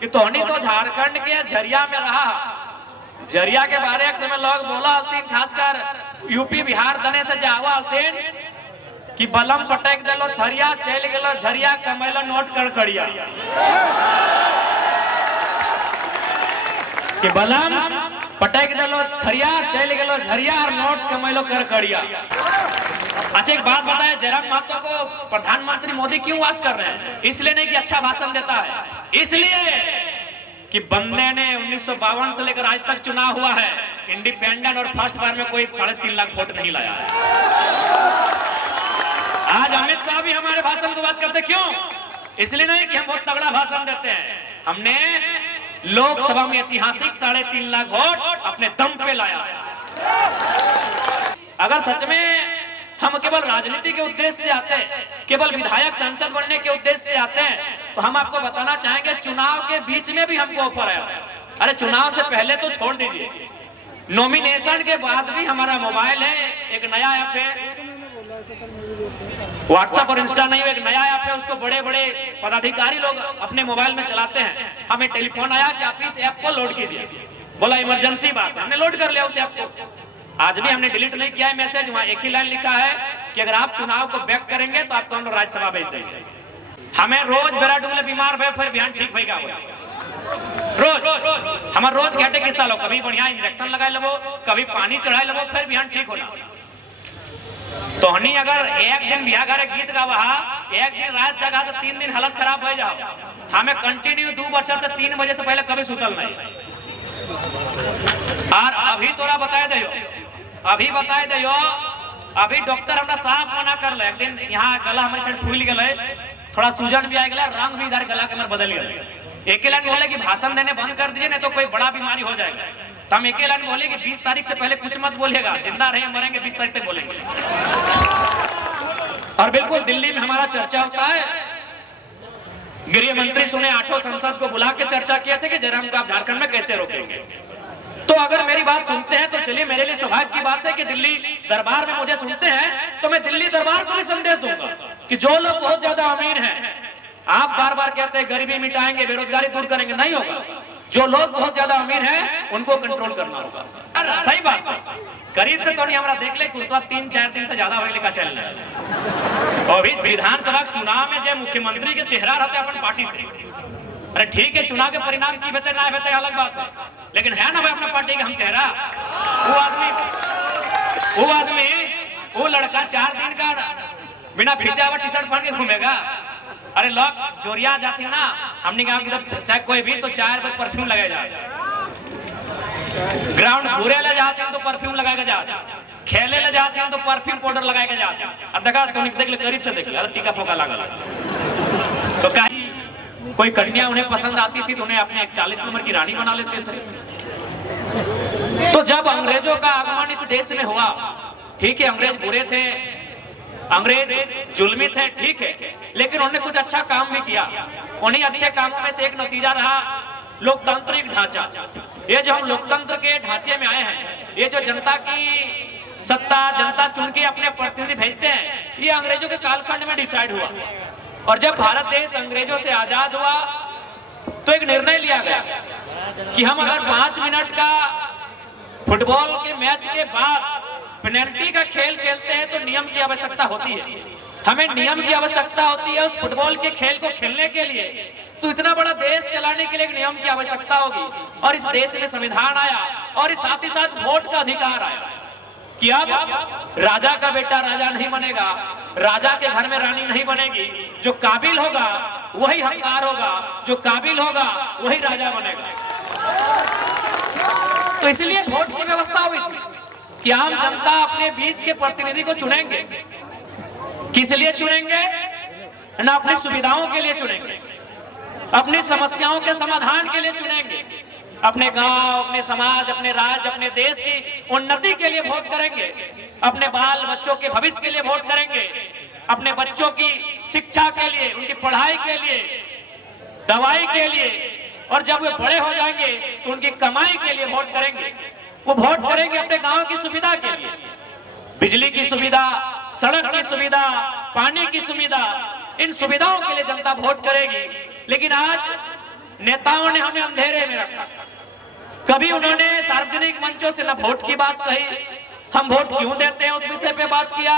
कि तोहनी तो झारखंड के झरिया में रहा। झरिया के बारे एक समय लोग बोला हलतीन, खासकर यूपी बिहार दने से जावा हलतीन कि बलम पटक देलो थरिया, चल गेलो झरिया, कमैलो नोट कड़कड़िया। कि बलम पटक देलो थरिया, चल गेलो झरिया और नोट कमैलो कड़कड़िया। अच्छा एक बात बताए, जयराम महतो को प्रधानमंत्री मोदी क्यों वाच कर रहे हैं? इसलिए नहीं कि अच्छा भाषण देता है, इसलिए कि बंदे ने 1952 से लेकर आज तक चुनाव हुआ है, इंडिपेंडेंट और फर्स्ट बार में कोई 3.5 लाख वोट नहीं लाया है। आज अमित शाह भी हमारे भाषण को वाच करते, क्यों? इसलिए नहीं कि हम बहुत तगड़ा भाषण देते हैं, हमने लोकसभा में ऐतिहासिक 3.5 लाख वोट अपने दम पे लाया। अगर सच में हम केवल राजनीति के उद्देश्य से आते हैं, केवल विधायक सांसद बनने के उद्देश्य से आते हैं, तो हम आपको बताना चाहेंगे चुनाव के बीच में भी हमको ऑफर आया। अरे चुनाव से पहले तो छोड़ दीजिए, नॉमिनेशन के बाद भी हमारा मोबाइल है, एक नया ऐप है, व्हाट्सएप और इंस्टा नहीं, एक नया ऐप है, उसको बड़े बड़े पदाधिकारी लोग अपने मोबाइल में चलाते हैं। हमें टेलीफोन आया कि आप इस ऐप को लोड कीजिए, बोला इमरजेंसी बात है, हमने लोड कर लिया उस ऐप को। आज भी हमने डिलीट नहीं किया है मैसेज, वहां एक ही लाइन लिखा है कि अगर आप चुनाव को बैक करेंगे तो आपको हम लोग राज्यसभा भेज देंगे। हमें रोज बेरा डूबले बीमार भय फिर बिहान ठीक भई का रोज हमारे रोज कहते किस्सा लो, कभी बढ़िया इंजेक्शन लगाए लो, कभी पानी चढ़ाए लो, फिर बिहान ठीक होला। तोहनी अगर एक दिन बिहार घरे गीत गावा, एक दिन रात जगह से 3 दिन हालत खराब हो जाओ, हमें कंटिन्यू 2 बजे से 3 बजे से पहले कभी सुतल नहीं। और अभी तोरा बताए दो, अभी डॉक्टर हमरा साफ मना कर ले, एक दिन यहाँ गला हमारे से फूल गए, थोड़ा सूजन भी आ गया, रंग भी इधर गला के अंदर बदल गया। एक ही लाइन बोले कि भाषण देने बंद कर दीजिए, नहीं तो कोई बड़ा बीमारी हो जाएगा। तो हम एक ही लाइन बोले कि 20 तारीख से पहले कुछ मत बोलिएगा, जिंदा रहे मरेंगे 20 तारीख तक बोलेंगे। और बिल्कुल दिल्ली में हमारा चर्चा होता है, गृह मंत्री सुने 8 संसद को बुला के चर्चा किए थे कि जयराम को आप झारखंड में कैसे रोकेंगे। तो अगर मेरी बात सुनते हैं तो चलिए, मेरे लिए सौभाग्य की बात है कि दिल्ली दरबार में मुझे सुनते हैं, तो मैं दिल्ली दरबार को भी संदेश दूंगा कि जो लोग बहुत ज्यादा अमीर हैं, आप बार बार कहते हैं गरीबी मिटाएंगे, बेरोजगारी दूर करेंगे, नहीं होगा। जो लोग बहुत ज्यादा अमीर हैं उनको कंट्रोल करना होगा। सही बात है, करीब से तो नहीं हमारा देख ले, कुर्ता 3-4 दिन से ज्यादा होने लेकर चल रहा है। और विधानसभा चुनाव में जो मुख्यमंत्री के चेहरा रहते अपन पार्टी से, अरे ठीक है चुनाव के परिणाम की बेहतर ना बेहतर अलग बात है, लेकिन है ना भाई अपना पार्टी का हम चेहरा। वो लड़का 4 दिन का बिना खींचा हुआ टी शर्ट पहन के घूमेगा। अरे लोग जोरिया जाती ना, हमने कहा कि चाहे कोई भी तो 4 बार परफ्यूम लगाया जाए, ग्राउंड घूरे ले जाते हैं तो परफ्यूम लगाएगा जाते, खेले ले जाते हैं तो परफ्यूम पाउडर लगाएगा जाते। अब देखा तो देख ले, करीब से देख ले, अरे टीका फोका लगा। तो कहीं कोई कन्या उन्हें पसंद आती थी तो उन्हें अपने 41 नंबर की रानी बना लेते थे। तो जब अंग्रेजों का आगमन इस देश में हुआ, ठीक है अंग्रेज बुरे थे, अंग्रेज जुल्मी थे, ठीक है, लेकिन उन्होंने कुछ अच्छा काम भी किया। उन्हीं अच्छे कामों में से एक नतीजा रहा लोकतांत्रिक ढांचा। ये जो हम लोकतंत्र के ढांचे में आए हैं, ये जो जनता की सत्ता, जनता चुन के अपने प्रतिनिधि भेजते हैं, ये अंग्रेजों के कालखंड में डिसाइड हुआ। और जब भारत देश अंग्रेजों से आजाद हुआ तो एक निर्णय लिया गया कि हम अगर 5 मिनट का फुटबॉल के मैच के बाद पेनल्टी का खेल खेलते हैं तो नियम की आवश्यकता होती है, हमें नियम की आवश्यकता होती है उस फुटबॉल के खेल को खेलने के लिए। तो इतना बड़ा देश चलाने के लिए एक नियम की आवश्यकता होगी, और इस देश में संविधान आया और साथ ही साथ वोट का अधिकार आया कि अब राजा का बेटा राजा नहीं बनेगा, राजा के घर में रानी नहीं बनेगी, जो काबिल होगा वही हकदार होगा, जो काबिल होगा वही राजा बनेगा। तो इसलिए वोट की व्यवस्था हुई थी कि आम जनता अपने बीच के प्रतिनिधि को चुनेंगे। किस लिए चुनेंगे? ना अपनी सुविधाओं के लिए चुनेंगे, अपनी समस्याओं के समाधान के लिए चुनेंगे, अपने गांव, अपने समाज, अपने राज्य, अपने देश की उन्नति के लिए वोट करेंगे, अपने बाल बच्चों के भविष्य के लिए वोट करेंगे, अपने बच्चों की शिक्षा के लिए, उनकी पढ़ाई के लिए, दवाई के लिए, और जब वे बड़े हो जाएंगे तो उनकी कमाई के लिए वोट करेंगे। वो वोट करेंगे अपने गांव की सुविधा के लिए, बिजली की सुविधा, सड़क की सुविधा, पानी की सुविधा, इन सुविधाओं के लिए जनता वोट करेगी। लेकिन आज नेताओं ने हमें अंधेरे में रखा। कभी उन्होंने सार्वजनिक मंचों से न वोट की बात कही, हम वोट क्यों देते हैं उस विषय पे बात किया,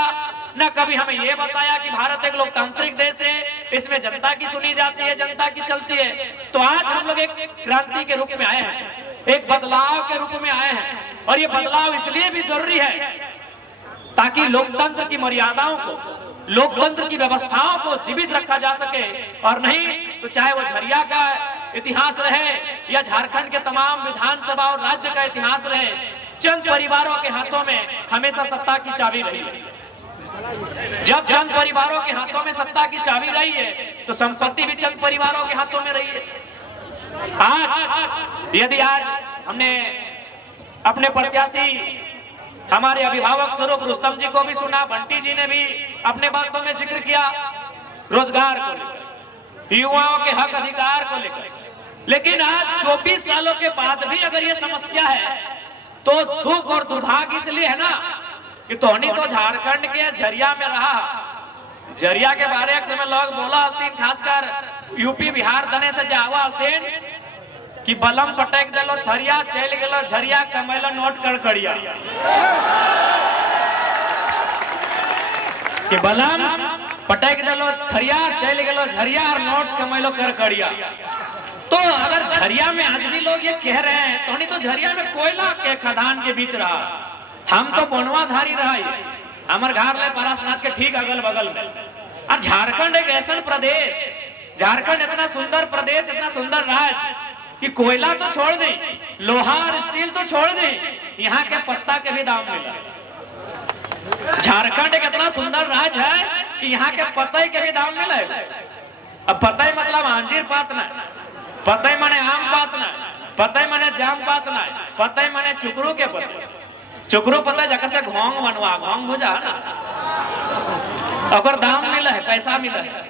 न कभी हमें यह बताया कि भारत एक लोकतांत्रिक देश है, इसमें जनता की सुनी जाती है, जनता की चलती है। तो आज हम लोग एक क्रांति के रूप में आए हैं, एक बदलाव के रूप में आए हैं, और ये बदलाव इसलिए भी जरूरी है ताकि लोकतंत्र की मर्यादाओं को, लोकतंत्र की व्यवस्थाओं को जीवित रखा जा सके। और नहीं तो चाहे वो झरिया का इतिहास रहे या झारखंड के तमाम विधानसभा और राज्य का इतिहास रहे, चंद परिवारों के हाथों में हमेशा सत्ता की चाबी रही है। जब चंद परिवारों के हाथों में सत्ता की चाबी रही है तो संपत्ति भी चंद परिवारों के हाथों में रही है। आज यदि आज हमने अपने प्रत्याशी हमारे अभिभावक स्वरूप रुस्तम जी को भी सुना, बंटी जी ने भी अपने बातों में जिक्र किया रोजगार को लेकर, युवाओं के हक अधिकार को लेकर, लेकिन आज 24 सालों के बाद भी अगर ये समस्या है तो दुख और दुर्भाग्य इसलिए है ना कि तोहनी तो झारखंड के झरिया में रहा। झरिया के बारे एक समय लोग बोला हलतीन, खासकर यूपी बिहार दने से जावा हलतीन कि बलम पटक दिलो झरिया, चल गेलो झरिया, कमैलो नोट कड़कड़िया, कि बलम पटक दिलो झरिया, चल गेलो झरिया और नोट कमैलो कड़कड़िया। तो अगर झरिया में आज भी लोग ये कह रहे हैं तो नहीं तो झरिया में कोयला के खदान के बीच रहा, हम तो बनवाधारी रहा, हमारे घर ले परासनाथ के ठीक अगल बगल में। और झारखंड एक ऐसा प्रदेश, झारखंड इतना सुंदर प्रदेश, इतना सुंदर राज्य कि कोयला तो छोड़ दे, लोहा और स्टील तो छोड़ दे, यहाँ के पत्ता के भी दाम मिला। झारखंड एक इतना सुंदर राज्य है कि यहाँ के पत्ते के भी दाम मिले। अब पत्ते मतलब अंजीर पात ना, पत्ते माने आम पात ना, पत्ते माने जाम पात ना, पत्ते माने चुकरू के पत्ते, चुकरू पत्ते जगह से घोंग बनवा, घोंग भुजा ना, अगर दाम मिला है, पैसा मिला है।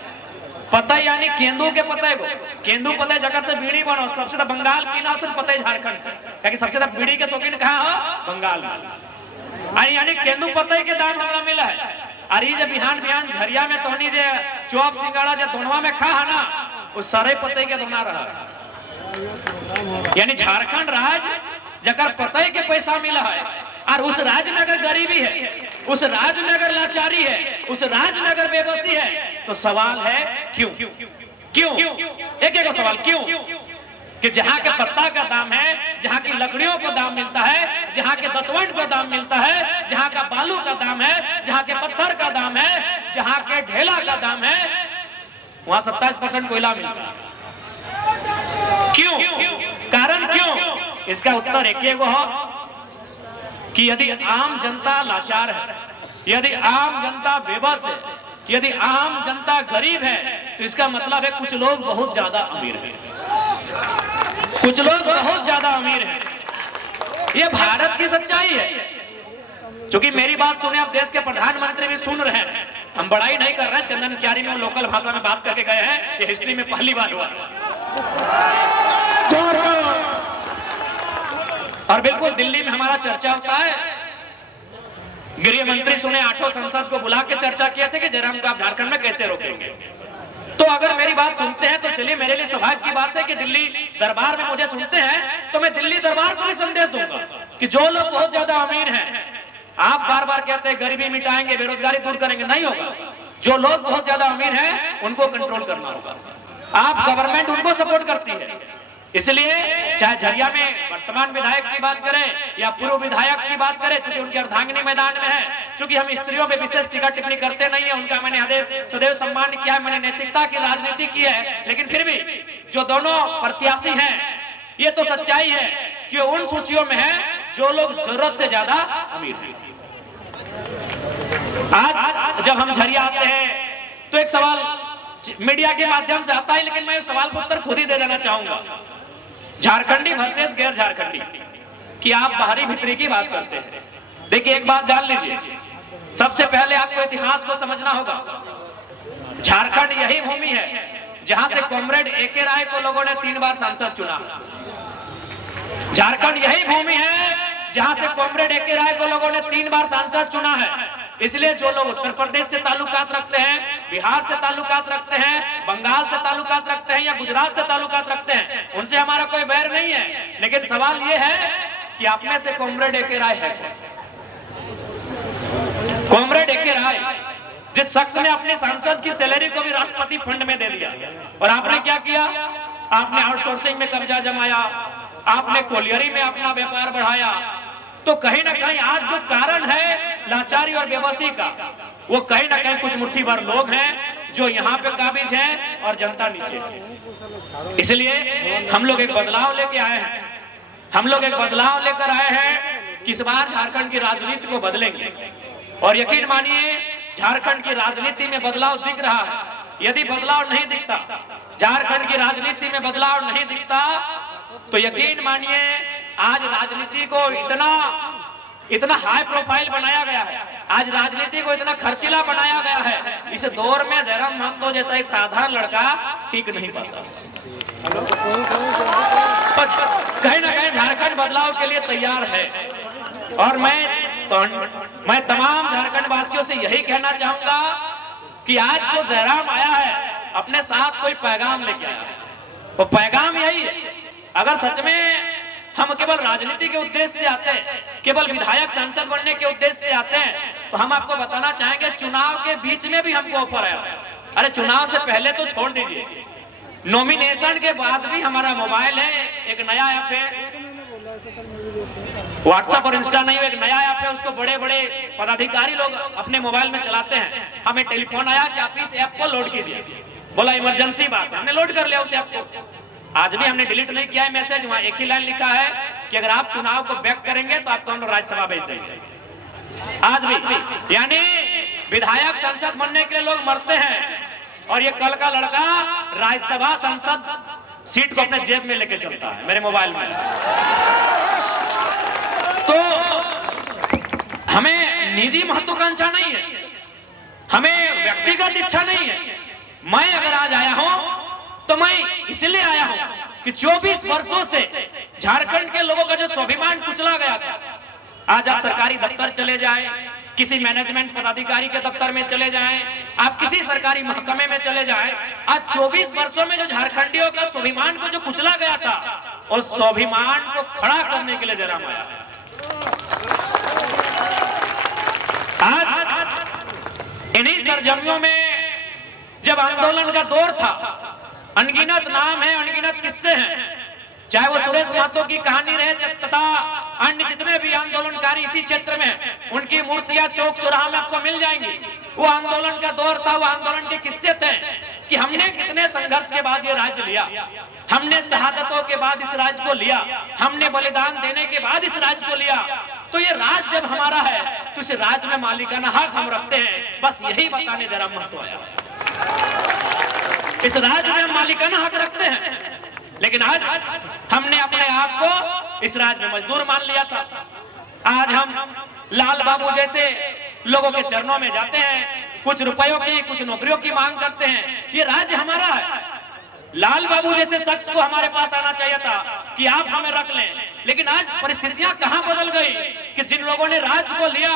पता यानी केंदू के पते को, केंदू पते जगह से बीड़ी बनो, सबसे ज्यादा बंगाल की ना तुम पते झारखंड से, क्योंकि सबसे ज्यादा बीड़ी के शौकीन कहाँ हो, बंगाल में। यानी केंदू पते के दाम हमारा मिला है। अरे जब बिहान बिहान झरिया में तोहनी जे चौप सिंगाड़ा जो दोनवा में खा है ना, उस सारे पते के दोना रहा। यानी झारखंड राज्य जगह पते के पैसा मिला है, और उस राज्य में अगर गरीबी है, उस राज्य में अगर लाचारी है, उस राज्य में अगर बेबसी है, तो सवाल है क्यों? क्यों? एक एक सवाल क्यों? कि जहां के पत्ता का दाम है, जहां की लकड़ियों को दाम मिलता है, जहां के दतवंड को दाम मिलता है, जहां का बालू का दाम है, जहां के पत्थर का दाम है, जहां के ढेला का दाम है, वहां 27% कोयला मिलता है। क्यों? कारण क्यों? इसका उत्तर एक ही हो कि यदि आम जनता लाचार है, यदि आम जनता बेबस है, यदि आम जनता गरीब है, तो इसका मतलब है कुछ लोग बहुत ज्यादा अमीर हैं, कुछ लोग बहुत ज्यादा अमीर हैं। ये भारत की सच्चाई है। क्योंकि मेरी बात सुने, अब देश के प्रधानमंत्री भी सुन रहे हैं, हम बड़ाई नहीं कर रहे हैं, चंदन क्यारी में लोकल भाषा में बात करके गए हैं, ये हिस्ट्री में पहली बार हुआ। और बिल्कुल दिल्ली में हमारा चर्चा होता है, गृह मंत्री सुने 8 संसद को बुला के चर्चा किए थे कि जयराम को आप झारखंड में कैसे रोकेंगे। तो अगर मेरी बात सुनते हैं तो चलिए, मेरे लिए सौभाग्य की बात है कि दिल्ली दरबार में मुझे सुनते हैं, तो मैं दिल्ली दरबार को भी संदेश दूंगा कि जो लोग बहुत ज्यादा अमीर हैं, आप बार बार कहते हैं गरीबी मिटाएंगे, बेरोजगारी दूर करेंगे, नहीं होगा। जो लोग बहुत ज्यादा अमीर हैं उनको कंट्रोल करना होगा। आप गवर्नमेंट उनको सपोर्ट करती है, इसलिए चाहे झरिया में वर्तमान विधायक की बात करें या पूर्व विधायक की बात करें, चूंकि उनकी अर्धांगिनी मैदान में है, चूंकि हम स्त्रियों में विशेष टीका टिप्पणी करते नहीं है, उनका मैंने सदैव सम्मान किया है, मैंने नैतिकता की राजनीति की है, लेकिन फिर भी जो दोनों प्रत्याशी हैं, ये तो सच्चाई है कि उन सूचियों में है जो लोग जरूरत से ज्यादा अमीर हैं। आज जब हम झरिया आते हैं तो एक सवाल मीडिया के माध्यम से आता है, लेकिन मैं इस सवाल का उत्तर खुद ही दे देना चाहूंगा। झारखंडी वर्सेस गैर झारखंडी कि आप बाहरी भीतरी की बात करते हैं। देखिए एक बात जान लीजिए, सबसे पहले आपको इतिहास को समझना होगा। झारखंड यही भूमि है जहां से कॉमरेड ए.के. राय को लोगों ने 3 बार सांसद चुना। झारखंड यही भूमि है जहां से कॉमरेड ए.के. राय को लोगों ने 3 बार सांसद चुना है। इसलिए जो लोग उत्तर प्रदेश से ताल्लुकात रखते हैं बिहार से ताल्लुकात रखते हैं, बंगाल से ताल्लुकात रखते हैं या गुजरात से ताल्लुकात रखते हैं, उनसे हमारा कोई बैर नहीं है। लेकिन सवाल ये है कि आप में से कॉमरेड ए.के. राय है? Comrade A K. राय, जिस शख्स ने अपने सांसद की सैलरी को भी राष्ट्रपति फंड में दे दिया, और आपने क्या किया? आपने आउटसोर्सिंग में कब्जा जमाया, आपने कोलियरी में अपना व्यापार बढ़ाया। तो कहीं ना कहीं आज जो कारण है लाचारी और बेबसी का, वो कहीं ना कहीं कुछ मुट्ठी भर लोग हैं जो यहाँ पे काबिज हैं और जनता नीचे है। इसलिए हम लोग एक बदलाव लेके आए हैं, हम लोग एक बदलाव लेकर आए हैं कि इस बार झारखंड की राजनीति को बदलेंगे। और यकीन मानिए झारखंड की राजनीति में बदलाव दिख रहा है। यदि बदलाव नहीं दिखता, झारखंड की राजनीति में बदलाव नहीं दिखता, तो यकीन मानिए आज राजनीति को इतना हाई प्रोफाइल बनाया गया है, आज राजनीति को इतना खर्चीला बनाया गया है, इस दौर में जयराम महतो जैसा एक साधारण लड़का टिक नहीं पाता। कहीं ना कहीं झारखंड बदलाव के लिए तैयार है। और मैं तमाम झारखंड वासियों से यही कहना चाहूंगा कि आज जो जयराम आया है अपने साथ कोई पैगाम लेके आया है। वो पैगाम यही है, अगर सच में हम केवल राजनीति के उद्देश्य से आते हैं, केवल विधायक सांसद बनने के उद्देश्य से आते हैं, तो हम आपको बताना चाहेंगे चुनाव के बीच में भी हमको ऑफर आया। अरे चुनाव से पहले तो छोड़ दीजिए, नॉमिनेशन के बाद भी हमारा मोबाइल है, एक नया ऐप है, व्हाट्सएप और इंस्टा नहीं, एक नया ऐप है, उसको बड़े बड़े पदाधिकारी लोग अपने मोबाइल में चलाते हैं। हमें टेलीफोन आया कि आप इस ऐप को लोड कीजिए, बोला इमरजेंसी बात है, हमने लोड कर लिया उस ऐप को। आज भी हमने डिलीट नहीं किया है मैसेज, वहां एक ही लाइन लिखा है कि अगर आप चुनाव को बैक करेंगे तो आपको हम लोग राज्यसभा भेज देंगे। आज भी यानी विधायक सांसद बनने के लिए लोग मरते हैं, और ये कल का लड़का राज्यसभा सांसद सीट को अपने जेब में लेके चलता है मेरे मोबाइल में। तो हमें निजी महत्वाकांक्षा नहीं है, हमें व्यक्तिगत इच्छा नहीं है। मैं अगर आज आया हूं तो मैं इसलिए आया हूं कि 24 वर्षों से झारखंड के लोगों का जो स्वाभिमान कुचला गया था, आज आप सरकारी दफ्तर चले जाएं, किसी मैनेजमेंट पदाधिकारी के दफ्तर में चले जाएं, आप किसी सरकारी महकमे में चले जाएं, आज 24 वर्षों में जो झारखंडियों का स्वाभिमान को जो कुचला गया था, उस स्वाभिमान को खड़ा करने के लिए जयराम आया है। आज इन्हीं सरजमियों में जब आंदोलन का दौर था, अनगिनत नाम है, अनगिनत किस्से हैं, चाहे वो सुरेश महतो की कहानी रहे तथा अन्य जितने भी आंदोलनकारी इसी क्षेत्र में, उनकी मूर्तियां चौक चौराहा में आपको मिल जाएंगी। वो आंदोलन का दौर था, वो आंदोलन के किस्से थे कि हमने कितने संघर्ष के बाद ये राज्य लिया, हमने शहादतों के बाद इस राज्य को लिया, हमने बलिदान देने के बाद इस राज्य को लिया। तो ये राज्य जब हमारा है तो इस राज्य में मालिकाना हक हम रखते हैं। बस यही बताने जयराम महतो आया, इस राज्य में हम मालिकाना हक रखते हैं। लेकिन आज हमने अपने आप को इस राज्य में मजदूर मान लिया था। आज हम लाल बाबू जैसे लोगों के चरणों में जाते हैं, कुछ रुपयों की, कुछ नौकरियों की मांग करते हैं। ये राज्य हमारा है। लाल बाबू जैसे शख्स को हमारे पास आना चाहिए था कि आप हमें रख लें, लेकिन आज परिस्थितियां कहां बदल गई कि जिन लोगों ने राज्य को लिया,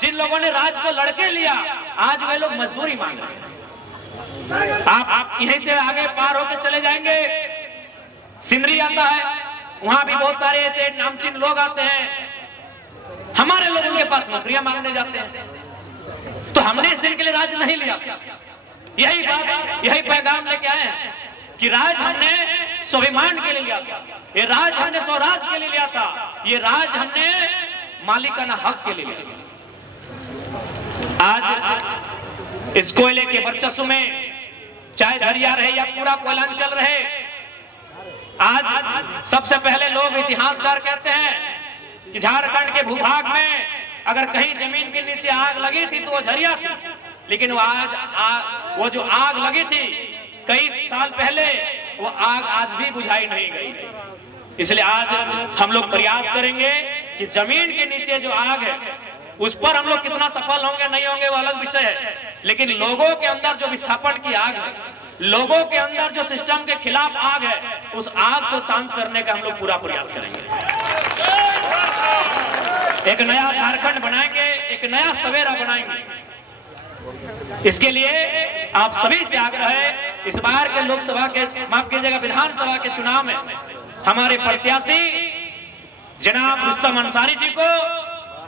जिन लोगों ने राज्य को लड़के लिया, आज वे लोग मजदूरी मांग रहे हैं। आप यहीं से आगे पार होकर चले जाएंगे, सिंदरी आता है, वहां भी बहुत सारे ऐसे नामचीन लोग आते हैं, हमारे लोग उनके पास नौकरियां मांगने जाते हैं। तो हमने इस दिन के लिए राज्य नहीं लिया। यही बात, यही पैगाम लेके आए हैं कि राज हमने स्वाभिमान के लिए लिया था, ये राज हमने स्वराज के लिए लिया था, ये राज हमने मालिकाना हक के लिए लिया। आज इस कोयले के वर्चस्व में चाहे झरिया रहे या पूरा कोयलांचल रहे, आज सबसे पहले लोग इतिहासकार कहते हैं कि झारखंड के भूभाग में अगर कहीं जमीन के नीचे आग लगी थी तो वो झरिया थी, लेकिन वो जो आग लगी थी कई साल पहले, वो आग आज भी बुझाई नहीं गई। इसलिए आज हम लोग प्रयास करेंगे कि जमीन के नीचे जो आग है उस पर हम लोग कितना सफल होंगे नहीं होंगे वो अलग विषय है, लेकिन लोगों के अंदर जो विस्थापन की आग है, लोगों के अंदर जो सिस्टम के खिलाफ आग है, उस आग को शांत करने का हम लोग पूरा प्रयास करेंगे। एक नया झारखंड बनाएंगे, एक नया सवेरा बनाएंगे। इसके लिए आप सभी से आग्रह है, इस बार के लोकसभा के, माफ कीजिएगा, विधानसभा के चुनाव में हमारे प्रत्याशी जनाब रुस्तम अंसारी जी को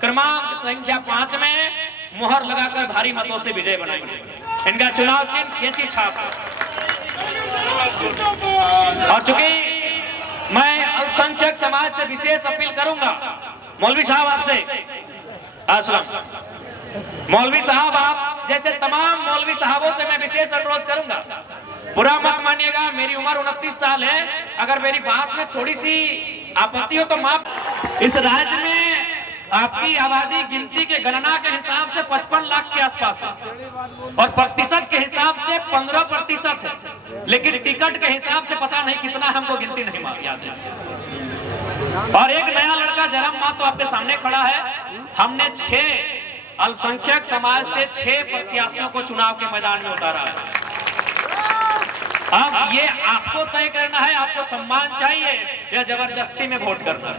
क्रमांक संख्या 5 में मुहर लगाकर भारी मतों से विजय बनाएंगे। इनका चुनाव चिन्ह कैंची छाप है। और चूंकि मैं अल्पसंख्यक समाज से विशेष अपील करूंगा, मौलवी साहब आपसे, मौलवी साहब आप जैसे तमाम मौलवी साहबों से मैं विशेष अनुरोध करूंगा, बुरा मत मानिएगा, मेरी उम्र 29 साल है, अगर मेरी बात में थोड़ी सी आपत्ति हो तो माफ। इस राज्य में आपकी आबादी गिनती के गणना के हिसाब से 55 लाख के आसपास है और प्रतिशत के हिसाब से 15% है, लेकिन टिकट के हिसाब से पता नहीं कितना, हमको गिनती नहीं याद है। और एक नया लड़का जरम माँ तो आपके सामने खड़ा है। हमने 6 अल्पसंख्यक समाज से 6 प्रत्याशियों को चुनाव के मैदान में उतारा है। अब ये आपको तय करना है, आपको सम्मान चाहिए या जबरदस्ती में वोट करना है।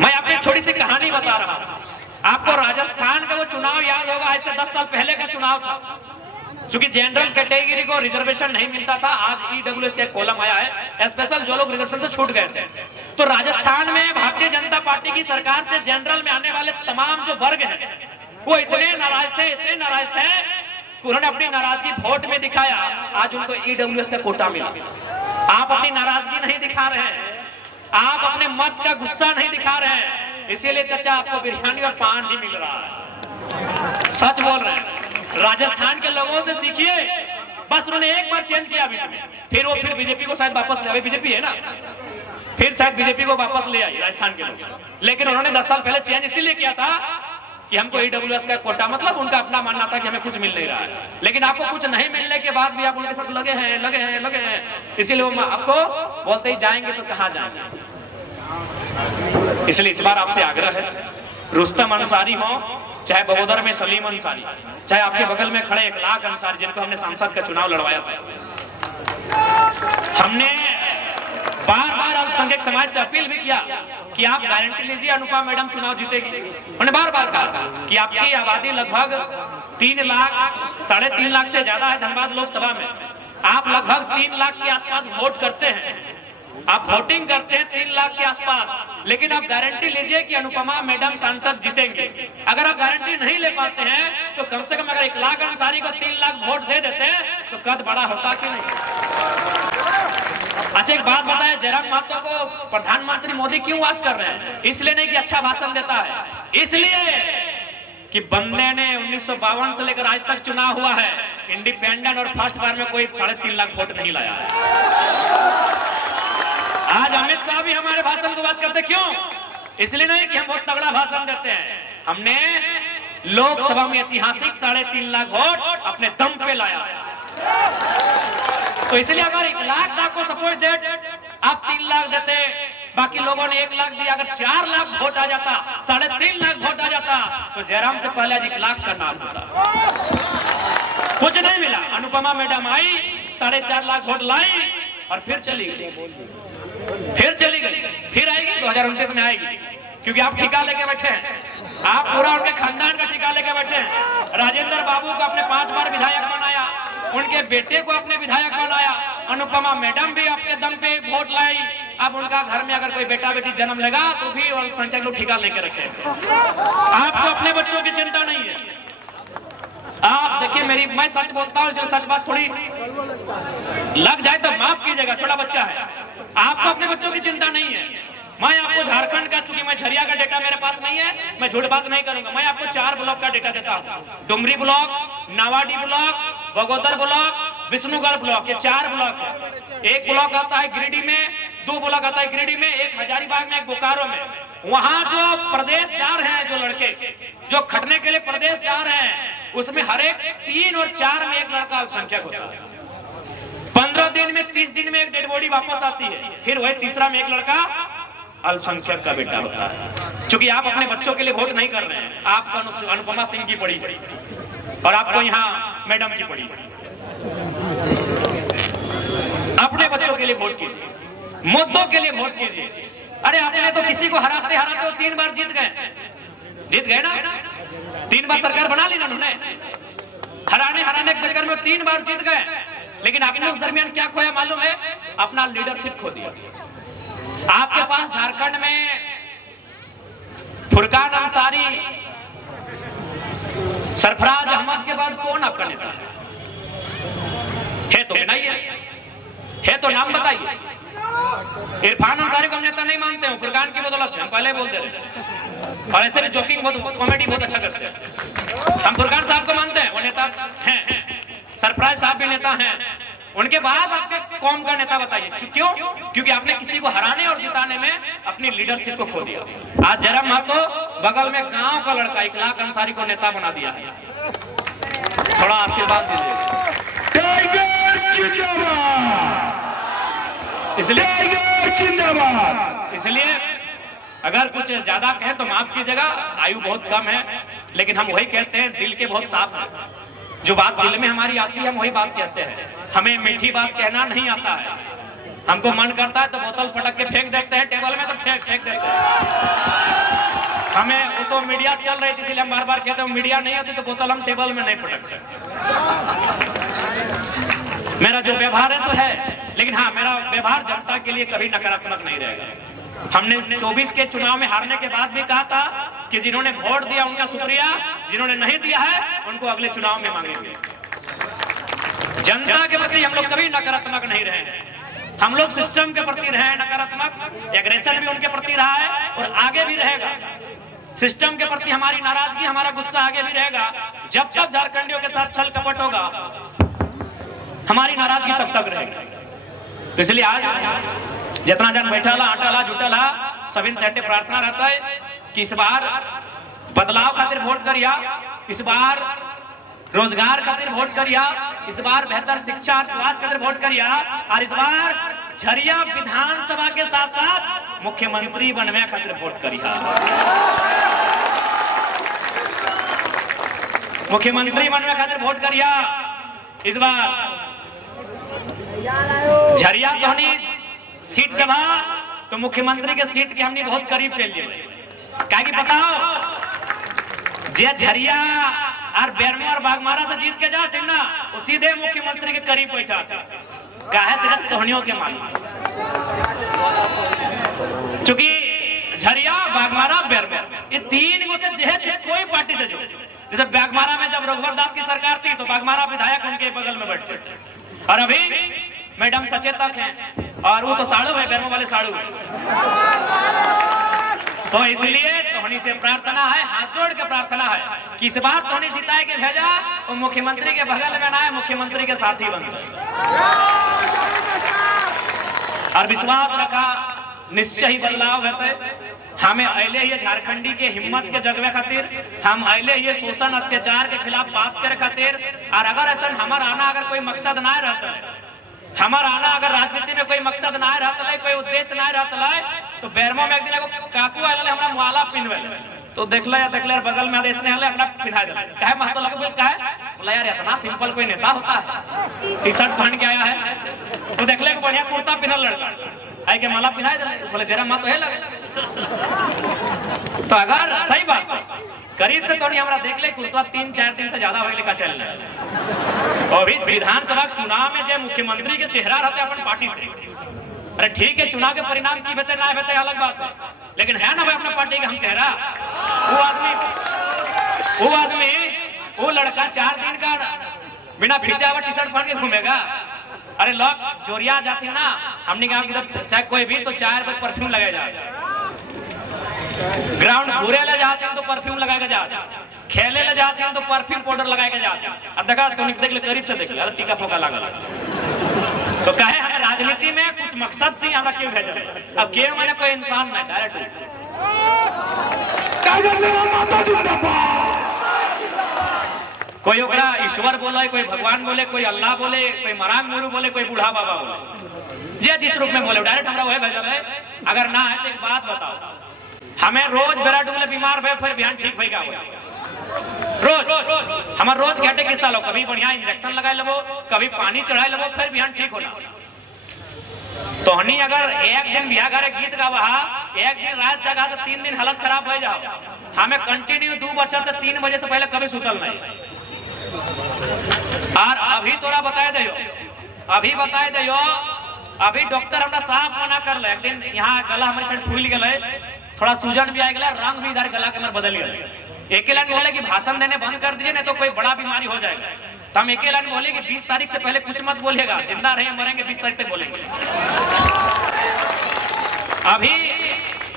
मैं आपको एक छोटी सी कहानी बता रहा हूं। आपको राजस्थान का वो चुनाव याद होगा, ऐसे 10 साल पहले का चुनाव था। क्योंकि जनरल कैटेगरी को रिजर्वेशन नहीं मिलता था, आज ईडब्ल्यूएस का कॉलम आया है, स्पेशल जो लोग रिजर्वेशन से छूट गए थे। तो राजस्थान में भारतीय जनता पार्टी की सरकार से जनरल में आने वाले तमाम जो वर्ग हैं वो इतने नाराज थे उन्होंने अपनी नाराजगी वोट में दिखाया। आज उनको ईडब्ल्यूएस का कोटा मिला। आप अपनी नाराजगी नहीं दिखा रहे हैं, आप अपने मत का गुस्सा नहीं दिखा रहे हैं, इसीलिए चाचा आपको बिरयानी और पान ही मिल रहा है। सच बोल रहे हैं। राजस्थान के लोगों से सीखिए। बस उन्होंने एक बार चेंज किया बीच में, फिर बीजेपी को शायद वापस ले, बीजेपी है ना, फिर शायद बीजेपी को वापस ले आई राजस्थान के लोग। लेकिन उन्होंने 10 साल पहले चेंज इसीलिए किया था कि हमको ईडब्ल्यूएस का कोटा, मतलब उनका अपना मानना था कि हमें कुछ मिल नहीं रहा है। लेकिन आपको कुछ नहीं मिलने के बाद भी आप उनके साथ लगे हैं, इसीलिए वो आपको बोलते ही जाएंगे तो कहाँ जाएंगे। इसलिए इस बार आपसे आग्रह है, रुस्तम अंसारी हो चाहे बगोदर में सलीम अंसारी, चाहे आपके बगल में खड़े 1 लाख अंसारी जिनको हमने सांसद का चुनाव लड़वाया था, हमने बार-बार अल्पसंख्यक समाज से अपील भी किया कि आप गारंटी लीजिए अनुपमा मैडम चुनाव जीतेगी। उन्होंने बार-बार कहा कि आपकी आबादी लगभग 3 लाख 3.5 लाख से ज्यादा है धनबाद लोकसभा में, आप लगभग 3 लाख के आसपास वोट करते हैं, आप वोटिंग करते हैं 3 लाख के आसपास, लेकिन आप गारंटी लीजिए कि अनुपमा मैडम सांसद जीतेंगे। अगर आप गारंटी नहीं ले पाते हैं तो कम से कम अगर 1 लाख अंसारी को 3 लाख वोट दे देते हैं तो कद बड़ा होता कि नहीं। अच्छा एक बात बताएं, जयराम महतो को प्रधानमंत्री मोदी क्यों आज कर रहे हैं? इसलिए नहीं कि अच्छा भाषण देता है, इसलिए कि बंदे ने 1952 से लेकर आज तक चुनाव हुआ है, इंडिपेंडेंट और फर्स्ट बार में कोई 3.5 लाख वोट नहीं लाया है। आज अमित शाह भी हमारे भाषण को वाच करते, क्यों? इसलिए नहीं कि हम बहुत तगड़ा भाषण देते हैं, हमने लोकसभा में ऐतिहासिक 3.5 लाख वोट अपने दम पे लाया। तो इसलिए अगर 1 लाख को सपोर्ट दे आप 3 लाख देते, बाकी लोगों ने 1 लाख दिया, अगर 4 लाख वोट आ जाता, 3.5 लाख वोट आ जाता, तो जयराम से पहले आज 1 लाख का नाम होता। कुछ नहीं मिला। अनुपमा मैडम आई, 4.5 लाख वोट लाई और फिर चली गई, फिर आएगी 2029 में आएगी, क्योंकि आप ठिका लेके बैठे हैं, आप पूरा उनके खानदान का ठिका लेके बैठे हैं। राजेंद्र बाबू को आपने 5 बार विधायक बनाया, उनके बेटे को अपने विधायक बनाया, अनुपमा मैडम भी अपने दम पे वोट लाई। अब उनका घर में अगर कोई बेटा बेटी जन्म लेगा तो भी अल्पसंख्यक लोग ठिका लेके रखे। आपको अपने बच्चों की चिंता नहीं है। आप देखिए, मैं सच बोलता हूँ, इसलिए सच बात थोड़ी लग जाए तो माफ कीजिएगा, छोटा बच्चा है, आपको अपने बच्चों की चिंता नहीं है। मैं आपको झारखंड का, चूंकि मैं झरिया का डेटा मेरे पास नहीं है, मैं झूठ बात नहीं करूंगा, मैं आपको 4 ब्लॉक का डेटा देता हूँ। Dumri block, Nawadih block, Bagodar block, Vishnugarh block, ये 4 ब्लॉक है। एक ब्लॉक आता है गिरिडीह में, 2 ब्लॉक आता है गिरिडीह में, एक हजारीबाग में, एक बोकारो में। वहां जो प्रदेश जा रहे हैं, जो लड़के जो खटने के लिए प्रदेश जा रहे हैं, उसमें हर एक 3 और 4 में एक लड़का अल्पसंख्यक होता है। 15 दिन में 30 दिन में एक डेड बॉडी वापस आती है, फिर वही तीसरा में एक लड़का अल्पसंख्यक का बेटा होता है। क्योंकि आप अपने बच्चों के लिए वोट नहीं कर रहे हैं, आपको अनुपमा सिंह की पड़ी और आपको यहाँ मैडम की पड़ी। अपने बच्चों के लिए वोट कीजिए, मुद्दों के लिए वोट कीजिए। अरे आपने तो किसी को हराते हराते 3 बार जीत गए ना, 3 बार सरकार बना ली ना उन्होंने। हराने के चक्कर में 3 बार जीत गए, लेकिन आपने उस दरमियान क्या खोया मालूम है? अपना लीडरशिप खो दिया। आपके पास झारखंड में फुरकान अंसारी, सरफराज अहमद के बाद कौन आपका नेता है? तो नहीं है तो नाम बताइए। इरफान अंसारी को हम नेता नहीं मानते हैं, फुरकान की बदौलत हम पहले बोल दे रहे, और ऐसे भी जोकिंग बहुत कॉमेडी बहुत अच्छा करते हैं। हम फुरकान साहब को मानते हैं, वो नेता हैं, सरफराज साहब भी नेता हैं। उनके बाद आपके कौम का नेता बताइए, क्यों? क्योंकि आपने किसी को हराने और जिताने में अपनी लीडरशिप को खो दिया। आज जरा महतो बगल में गांव का लड़का इखलाक अंसारी को नेता बना दिया है। थोड़ा आशीर्वाद दीजिए। इसलिए अगर कुछ ज्यादा कहें तो माफ कीजिएगा, आयु बहुत कम है, लेकिन हम वही कहते हैं, दिल के बहुत साफ है। जो बात दिल में हमारी आती है हम वही बात कहते हैं। हमें मीठी बात कहना नहीं आता है। हमको मन करता है तो बोतल पटक के फेंक देते हैं टेबल में, तो फेंक देते हैं। हमें वो तो मीडिया चल रही थी इसलिए हम बार बार कहते हैं, मीडिया नहीं होती तो बोतल हम टेबल में नहीं पटकते। मेरा जो व्यवहार है सो है, लेकिन हाँ, मेरा व्यवहार जनता के लिए कभी नकारात्मक नहीं रहेगा। हमने 24 के चुनाव में हारने के बाद भी कहा था कि जिन्होंने वोट दिया उनका शुक्रिया, जिन्होंने नहीं दिया है उनको अगले चुनाव में मांगेंगे। जनता के प्रति हम लोग कभी नकारात्मक नहीं रहे। हम लोग सिस्टम के प्रति रहे नकारात्मक, एग्रेशन भी उनके प्रति रहा है और आगे भी रहेगा। सिस्टम के प्रति हमारी नाराजगी, हमारा गुस्सा आगे भी रहेगा। जब तक झारखंडियों के साथ छल कपट होगा, हमारी नाराजगी तब तक रहेगी। तो इसलिए आज जितना जन बैठा ला, आटा ला, जुटा ला, सभी से प्रार्थना रहता है कि इस बार बदलाव खातिर वोट करिया, इस बार रोजगार खातिर वोट करिया, इस बार बेहतर शिक्षा और स्वास्थ्य खातिर वोट करिया, और इस बार झरिया विधानसभा के साथ साथ मुख्यमंत्री बनवे खातिर वोट करिया। मुख्यमंत्री बनवे खातिर वोट करिया। इस बार झरिया तो हमने सीट जमा तो मुख्यमंत्री के सीट के हमने बहुत करीब चल गए। क्या कि बताओ, जे झरिया और बेरमो और बागमारा से जीत के जाते ना, वो सीधे मुख्यमंत्री के करीब बैठा था। काहे सिर्फ कहानियों के मालूम, चूंकि झरिया, बागमारा, बेरमो ये 3 गो से जे कोई पार्टी से जो, जैसे बागमारा में जब रघुवर दास की सरकार थी तो बागमारा विधायक उनके बगल में बैठते थे, और अभी मैडम सचेतक हैं और वो तो साड़ू है, बेरमो वाले साड़ू है। तो इसलिए तोहनी से प्रार्थना है, हाथ जोड़ के प्रार्थना है कि इस बार तोहनी जिताए के भेजा और मुख्यमंत्री के बगल में ना है, मुख्यमंत्री के साथी बनते और विश्वास रखा निश्चय ही बदलाव होते। हमें अले ये झारखंडी के हिम्मत के जगवे खातिर, हम अले ये शोषण अत्याचार के खिलाफ बात करे खातिर, और अगर ऐसा हमारा आना अगर कोई मकसद ना रहता है, हमारा आना अगर राजनीति में कोई मकसद ना रहता है, कोई उद्देश्य ना रहता है, तो बेरमो में एक दिन काकू आले हमरा माला पिनवे तो देखले बगल में आदेश ने अपना पिन्हा दे काहे महतो लगे बोल काहे बोला यार इतना सिंपल कोई नेता होता है, टी शर्ट पहन के आया है तो देखले कि बढ़िया कुर्ता पहनल लड़का आई के माला पिन्हा दे बोले जरा मत है लगे। तो अगर सही बात करीब से तो नहीं हमरा देख ले कुर्ता 3-4 दिन से ज्यादा होले का चल रहा है। और भी विधानसभा चुनाव में जो मुख्यमंत्री के चेहरा रहते अपन पार्टी से, अरे ठीक है चुनाव के परिणाम की बेहतर ना बेहतर अलग बात है, लेकिन है ना भाई अपना पार्टी का हम चेहरा। वो लड़का 4 दिन का बिना खींचा हुआ टी शर्ट पहन के घूमेगा। अरे लोग जोरिया जाती ना, हमने कहा कि चाहे कोई भी तो 4 बजे परफ्यूम लगाया जाए, ग्राउंड घूरे ले जाते हैं तो परफ्यूम लगाएगा जाते, खेले ले जाते हैं तो परफ्यूम पाउडर लगाएगा जाते। अब देखा तो देख ले करीब से देख ले, अरे टीका फोका लगा तो कहे हमें राजनीति में कुछ मकसद से हमें क्यों भेजा। अब क्यों मैंने कोई इंसान नहीं डायरेक्ट कोई ओकरा ईश्वर बोले, कोई भगवान बोले, कोई अल्लाह बोले, कोई मरांग गुरु बोले, कोई बूढ़ा बाबा बोले, जे जिस रूप में बोले डायरेक्ट हमरा वही भेजा है। अगर ना है तो एक बात बताओ, हमें रोज बेरा डूबले बीमार भे फिर ध्यान ठीक भइगा रोज हमार रोज घटे किस्सा लो, कभी बढ़िया इंजेक्शन लगाए लगो, कभी पानी चढ़ाए लगो, फिर ध्यान ठीक होला। तो हनी अगर एक दिन बिहार घरे गीत गावा, एक दिन रात जगह से 3 दिन हालत खराब हो जाओ, हमें कंटिन्यू 2 बजे से 3 बजे से पहले कभी सुतल नहीं। और अभी तोरा बताए दियो, अभी डॉक्टर हमरा साफ मना कर ले। एक दिन यहाँ गला हमारे साइड फूल गए, थोड़ा सूजन भी आ गया, रंग भी इधर गला के हमारे बदल गया। एक लाइन बोले कि भाषण देने बंद कर दीजिए, नहीं तो कोई बड़ा बीमारी हो जाएगा। तो हम एक लाइन बोले कि 20 तारीख से पहले कुछ मत बोलिएगा, जिंदा रहे मरेंगे 20 तारीख से बोलेंगे। अभी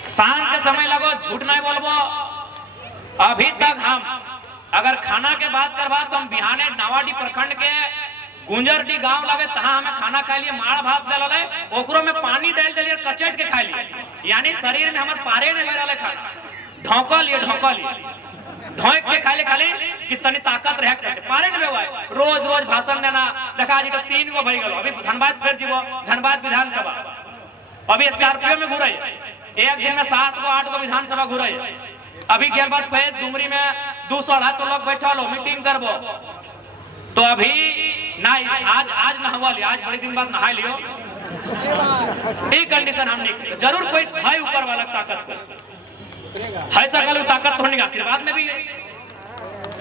सांझ के समय लगो, झूठ नहीं बोलबो। अभी तक हम अगर खाना के बात करवा तो हम बिहाने नावाडी प्रखंड के गुंजरडी गांव लगे, तहां हमें खाना खा लिए, माड़ भात डाले, ओकरो में पानी डाल दिए, कचट के खा लिए। यानी शरीर में हमारे पारे नहीं लग रहा खाना, ढोका लिए ढोक के खाले खाली कि तनी ताकत रहे पारे नहीं हुआ। रोज रोज भाषण देना देखा जी तो 3 गो भई गलो। अभी धनबाद फिर जीवो, धनबाद विधानसभा अभी स्कॉर्पियो में घूरे, एक दिन में 7 गो 8 गो विधानसभा घूरे। अभी के बाद फिर डुमरी में 200-250 लोग बैठल हो, मीटिंग करबो। तो अभी नहीं, आज नहवा लिया, आज बड़े दिन बाद नहा लियो। एक कंडीशन हम नहीं, जरूर कोई है ऊपर वाला ताकत है, सकल ताकत तोहनी का आशीर्वाद में भी है,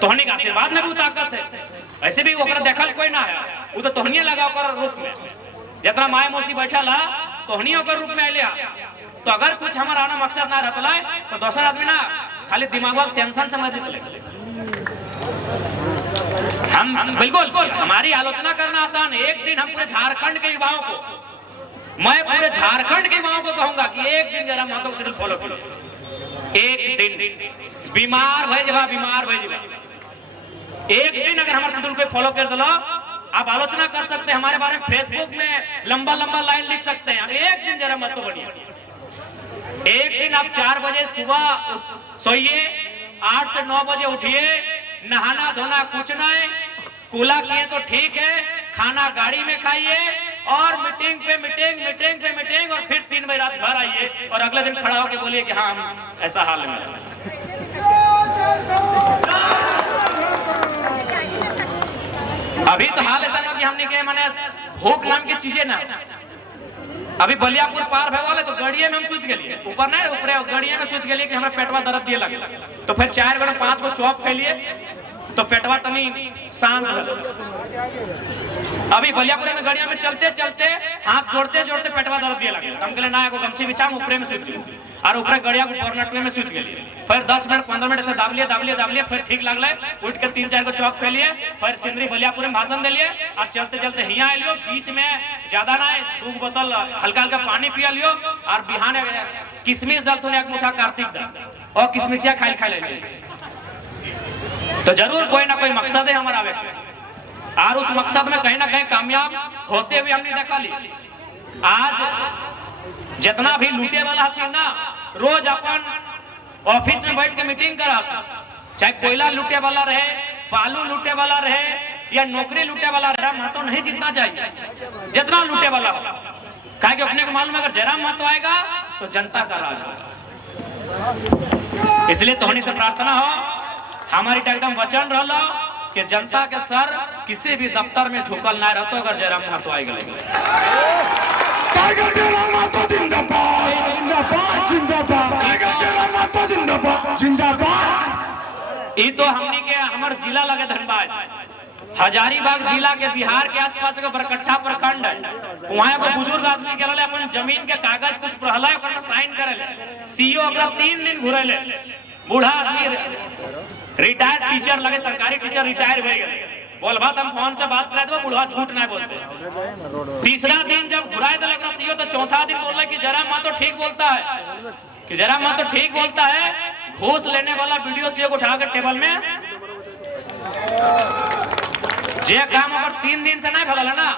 तोहनी का आशीर्वाद में भी ताकत है। ऐसे भी ओकरा देखल कोई ना है, वो तो तोहनिए लगा ओकर रूप में, जितना माए मौसी बैठल है तोहनी ओकर रूप में आलिया। तो अगर कुछ हमारा आना मकसद ना रहता तो दूसरा आदमी ना खाली दिमाग में टेंशन समझ ले। हम बिल्कुल हमारी आलोचना करना आसान है। एक दिन हम पूरे झारखंड के युवाओं को, मैं पूरे झारखंड के युवाओं को कहूंगा कि एक दिन जरा महतो को शेड्यूल फॉलो करो। एक दिन बीमार भई जबा, एक दिन अगर हमारे शेड्यूल को फॉलो कर दो, आप आलोचना कर सकते हैं हमारे बारे में, फेसबुक में लंबा लाइन लिख सकते हैं। एक दिन जरा मत तो बढ़िया, एक दिन आप 4 बजे सुबह सोइए, 8 से 9 बजे उठिए, नहाना धोना कुछ नहीं, कूला किए तो ठीक है, खाना गाड़ी में खाइए और मीटिंग पे मीटिंग और फिर 3 बजे रात घर आइए और अगले दिन खड़ा होकर बोलिए कि हाँ हम ऐसा हाल में। अभी तो हाल ऐसा ना कि हमने के माने भूख नाम की चीजें ना, अभी बलियापुर पार भे वाले तो गड़िए में हम सुत गए, ऊपर नहीं ऊपरे गड़िए में सुत गए कि हमारा पेटवा दर्द दिए लगे। तो फिर 4 गो 5 गो चॉप खा लिए तो पेटवा तनी शांत रहा। अभी बलियापुर में गड़िया में चलते हाथ जोड़ते पेटवा दर्द दिए लगे। हम कहले ना एगो गमछी बिछा ऊपरे में सुत जाऊ और ऊपरे गड़िया को बर्नट में सुत गए। फिर 10 मिनट 15 मिनट से दाब लिए फिर ठीक लगले, उठ के 3-4 गो चौक खा लिए, फिर सिंदरी बलियापुर में भाषण दिलिए और चलते हिया आइलियो। बीच में ज्यादा ना 2 बोतल हल्का पानी पिया लियो और बिहान किशमिश दल तो एक मुठा कार्तिक दल और किशमिशिया खा ले। तो जरूर कोई ना कोई मकसद है हमारा और उस मकसद में कहीं ना कहीं कामयाब होते हुए हमने देखा ली। आज जितना भी लूटे वाला थी ना, रोज अपन ऑफिस में बैठ के मीटिंग करा, चाहे कोयला लूटे वाला रहे, बालू लूटे वाला रहे या नौकरी लूटे वाला रहे, महतो नहीं जीतना चाहिए जितना लूटे वाला हो। कहा कि अपने को मालूम अगर जरा महतो आएगा तो जनता का राज होगा। इसलिए तोहनी से प्रार्थना हो, हमारी एकदम वचन रहा कि जनता के सर किसी भी दफ्तर में झुकल ना रहतो अगर जयराम महतो आई गए। तो हमनी के हमार जिला लगे धनबाद, हजारीबाग जिला के बिहार के आसपास के बरकट्ठा प्रखंड है। वहाँ को बुजुर्ग आदमी के अपन जमीन के कागज कुछ प्रहला साइन करे, सीओ अपना 3 दिन घुरे ले, बूढ़ा आदमी रिटायर्ड टीचर लगे, सरकारी टीचर रिटायर हो गए। बोल बात हम फोन से बात करे तो बुढ़वा झूठ नहीं बोलते। तीसरा दिन जब घुराए दिला सीओ तो चौथा दिन बोल कि जरा माँ तो ठीक बोलता है, कि जरा माँ तो ठीक बोलता है। घूस लेने वाला वीडियो सीओ को उठा कर टेबल में जे काम अगर 3 दिन से नहीं भला ना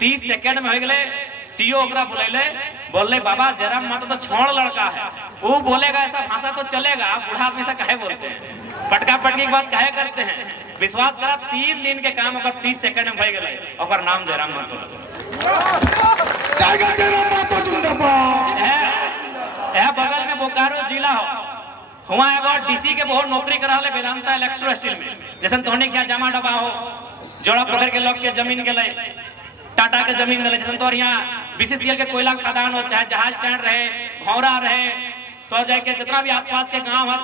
30 सेकंड में हो गए। सीओ ओकरा बुलेले, बोले बाबा जरा माँ तो छोड़ लड़का है, वो बोलेगा ऐसा भाषा तो चलेगा, आप बूढ़ा आदमी से काहे बोलते हैं, पटका पटकी की बात काहे करते हैं। विश्वास करा 3 दिन के काम अगर 30 सेकंड में भई गए, ओकर नाम जयराम महतो है। बगल में बोकारो जिला हो, वहाँ एगो डीसी के बहुत नौकरी करा ले वेदांता इलेक्ट्रो स्टील में, जैसे तोहने क्या जमा डबा हो, जोड़ा पकड़ के लोग के जमीन के लिए, टाटा के जमीन मिले, जैसे तो यहाँ बीसीसीएल के कोयला खदान हो, चाहे जहाज स्टैंड रहे, भौरा रहे, तो जाके जितना भी आसपास के गांव है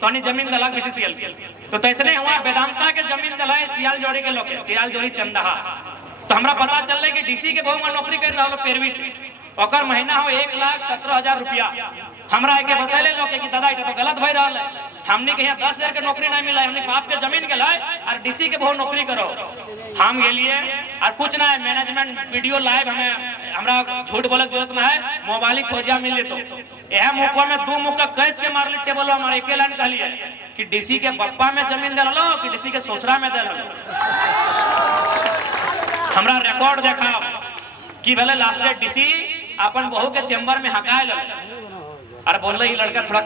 तोहनी जमीन दलक बीसीसीएल के। तो तैसने हुआ वेदांता के जमीन दिला सियाल जोड़ी के लोग सियाल जोड़ी चंदहा। तो हमरा पता चल रहा कि डीसी के बहु नौकरी कर रहा पैरवी से और महीना हो 1,17,000 रुपया। हमरा के बतैले लोग कि दादा तो गलत भई रहा है, हमने के यहाँ 10,000 के नौकरी नहीं मिला, हमने बाप के जमीन के लाए और डीसी के बहु नौकरी करो। हम के लिए और कुछ ना है, मैनेजमेंट वीडियो लाइव हमें हमरा झूठ बोले जरूरत ना है, मोबाइल खोजा मिले तो यह मुखवा में 2 मुक्का कैस के मारली टेबल हमारे एक लाइन कहलिए कि डीसी के बप्पा में जमीन दे लो कि डीसी के ससुरा में दे लो। हमरा रिकॉर्ड देखा कि भले लास्ट डीसी अपन बहू के चेंबर में हकाए लो और बोल रही लड़का थोड़ा